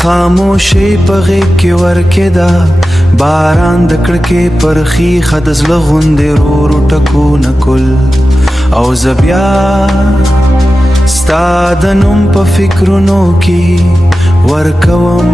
خاموشي په غېږ کې ورکېده باران د کړکۍ پر ښيښه د زړه غوندې ورو ټکونه کل او زه بیا ستا د نوم په فکرونو کې ورکوم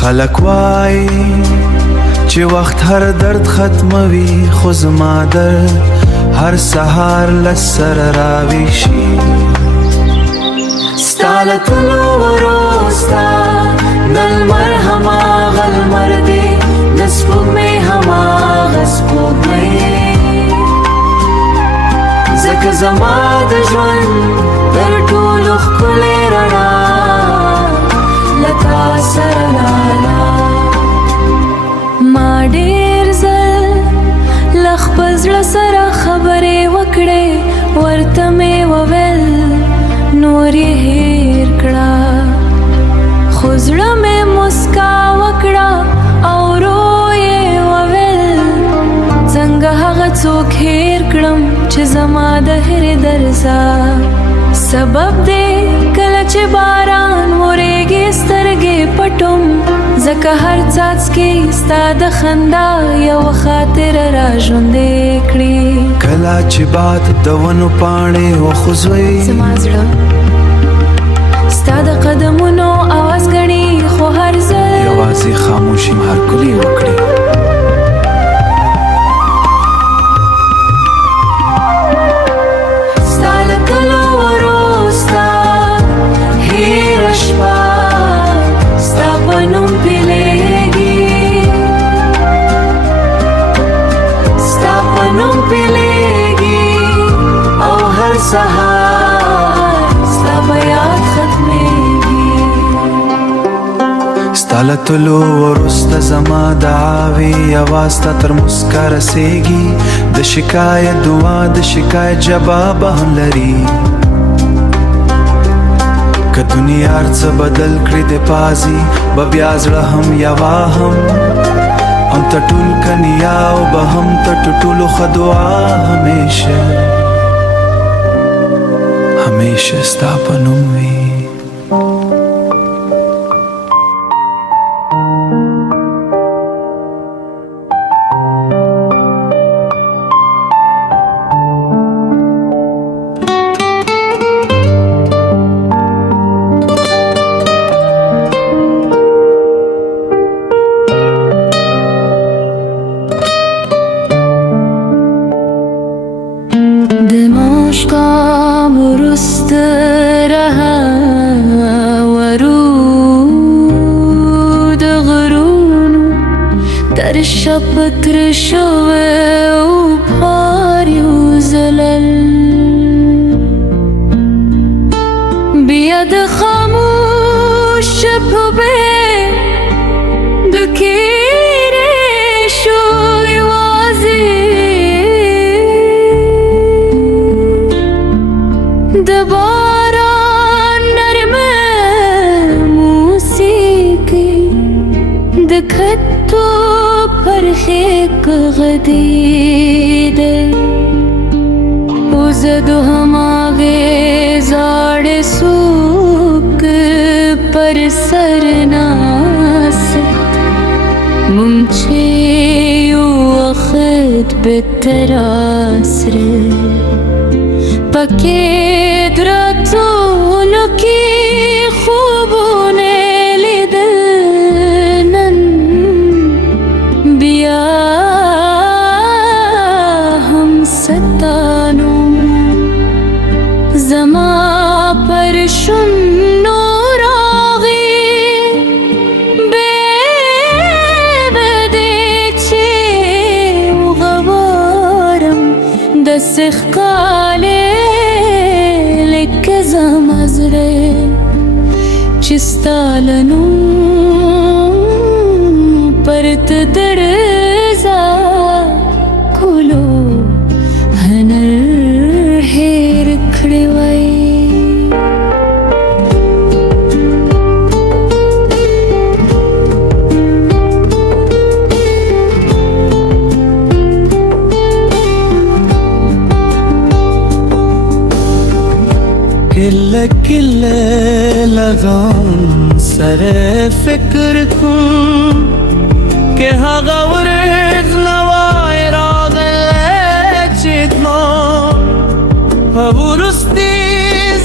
خلک وای چې وخت هر درد ختموي خو زما درد هر سهار لس سره راویشي ستا له تلو وروسته د لمر هماغه لمر دی د سپوږمۍ هماغه سپوږمۍ ځکه زما د ژوند تر ټولو ښکلې رڼا له تا سره لالا ما ډېر ځل له خپل زړه سره خبرې وکړې ورته مې وویل نور یې هېر کړه خو زړه مې مسکا وکړه او ورو یې وویل څنګه هغه څوک هېر کړم چې زما د هرې درزا سبب دی کله چې باران ورېږي سترګې پټوم ځکه هر څاڅکي ستا د خندا یوه خاطره را ژوندې کړي کله چې باد د ونو پاڼې وخوځوي زما زړه ستا د قدمونو اواز ګڼي خو هر ځل یوازې خاموشي هرکلي وکړي ستا له تلو وروسته هېره شپه ستا په نوم پیلېږي ستا په نوم پیلېږي او هر سهار ستا په یاد ختمېږي ستا له تلو وروسته زما دعاوې یواز تا تر مسکا رسېږي د شکایت دعا د شکایت جواب هم لري که دنیا هر څه بدل کړي د پازي به بیا زړه هم یوا هم ته ټول کنیا او به هم ته ټولو ښه دعا همیشه ستا په نوم وي دمشقم رست رها ورود غرون در شب ترشوه و پاری و زلل بیاد خاموش شبه دکیره شوی وازی د باران نرمه موسیقي د کتو پر خېک غدیده وزه د هماغې زاړه سوک پر سر ناست مونږ چې یو وخت بهتر سره پکې درتونو کې خوبونه لیدل نن بیا هم ستانو زما پر شونو راغی بېبدې چې وغوارم داسې ښکالې زما زړه چې ستا له نوم پرته درځه کولو هنر هېر کړی وای كل لغان سر فكر كن كها غورت نواي راغ جدنا فبرستي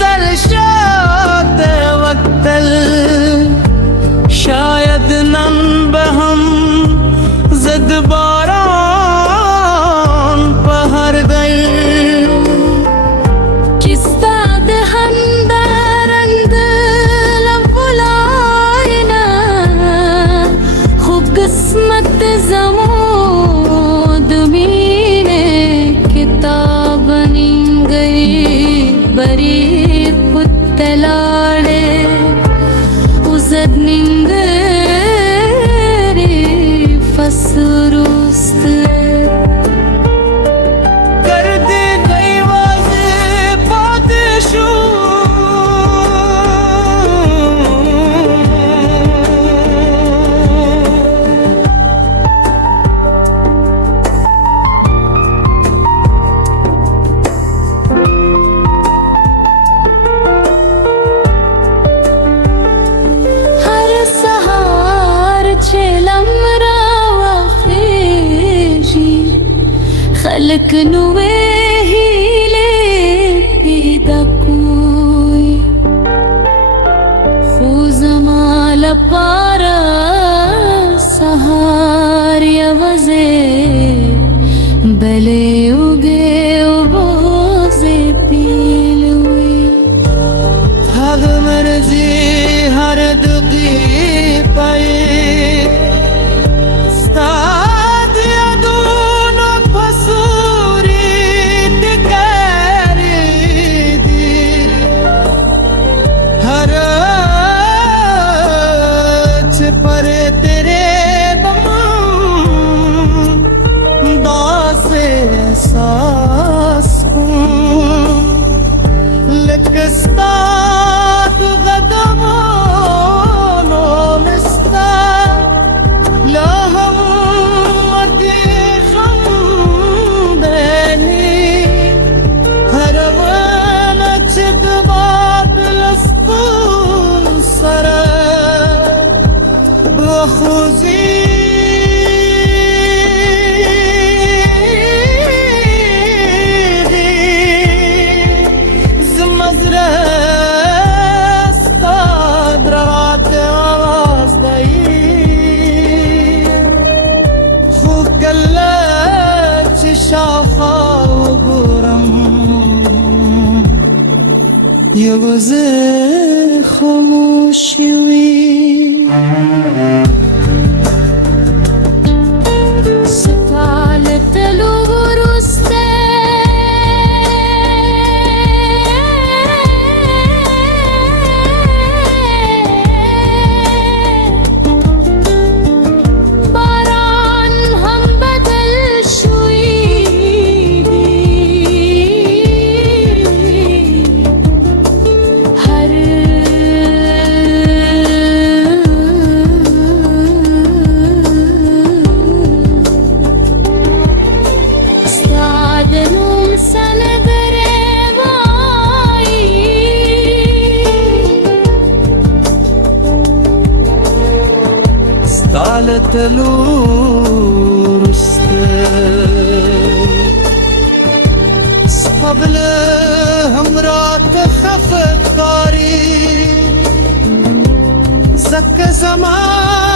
زلشات وقت شاید نن بهم زد باران پهر دل किस्ताद हमदरंद लवलाइना खूब किस्मत जमूद मीने किताब निंगई बरी पुतलाड़े उजद निंगरी फसरुस्त कर दे गई वाज़े पादशू हर सहार छेलम रावाखी खलक नुए हीले पैदा कोई खुजमाल पारा सहार यवजे बले उगे उबोजे पील हुई हग मर्जी हर दुखी पाए साथ या दोनों फसूरी टिकारी दी हर पर तेरे दम दासे एहसास لكستاد غدمان ومستاد لهم مديخم بيني هروانا تدباد لسطول سرى وخوزي يغزي خموشي سكالت الورسته باران هم بدل شويدي हर साधनों सनदरे भाई طالت قبل همرات خفت طاري زك زمان